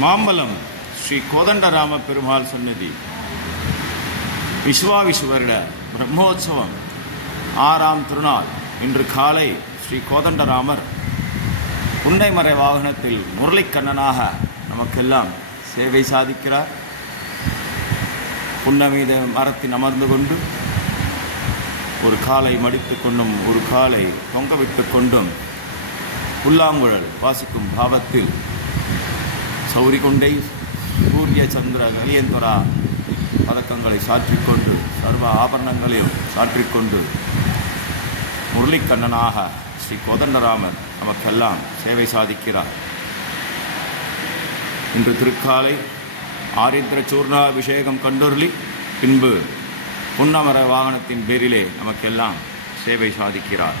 மாம்பலம் ஸ்ரீ கோதண்டராம பெருமாள் சன்னதி விஸ்வாவிசுவருட பிரம்மோற்சவம் 6ஆம் திருநாள் இன்று காலை ஸ்ரீ கோதண்டராமர் புன்னைமறை வாகனத்தில் முரளிக்கண்ணனாக நமக்கெல்லாம் சேவை சாதிக்கிறார். புன்னை மீது மரத்தில் அமர்ந்து கொண்டு ஒரு காலை மடித்து கொண்டும் ஒரு காலை தொங்கவிட்டு கொண்டும் புல்லாங்குழல் வாசிக்கும் பாவத்தில் சௌரி கொண்டை சூரிய சந்திர கலியந்தரா பதக்கங்களை சாற்றிக்கொண்டு சர்வ ஆபரணங்களையும் சாற்றிக்கொண்டு முரளிக்கண்ணனாக ஸ்ரீ கோதண்டராமர் நமக்கெல்லாம் சேவை சாதிக்கிறார். இன்று திருக்காலை ஆரித்ர சூர்ணாபிஷேகம் கண்டொருளி பின்பு புன்னமர வாகனத்தின் பேரிலே நமக்கெல்லாம் சேவை சாதிக்கிறார்.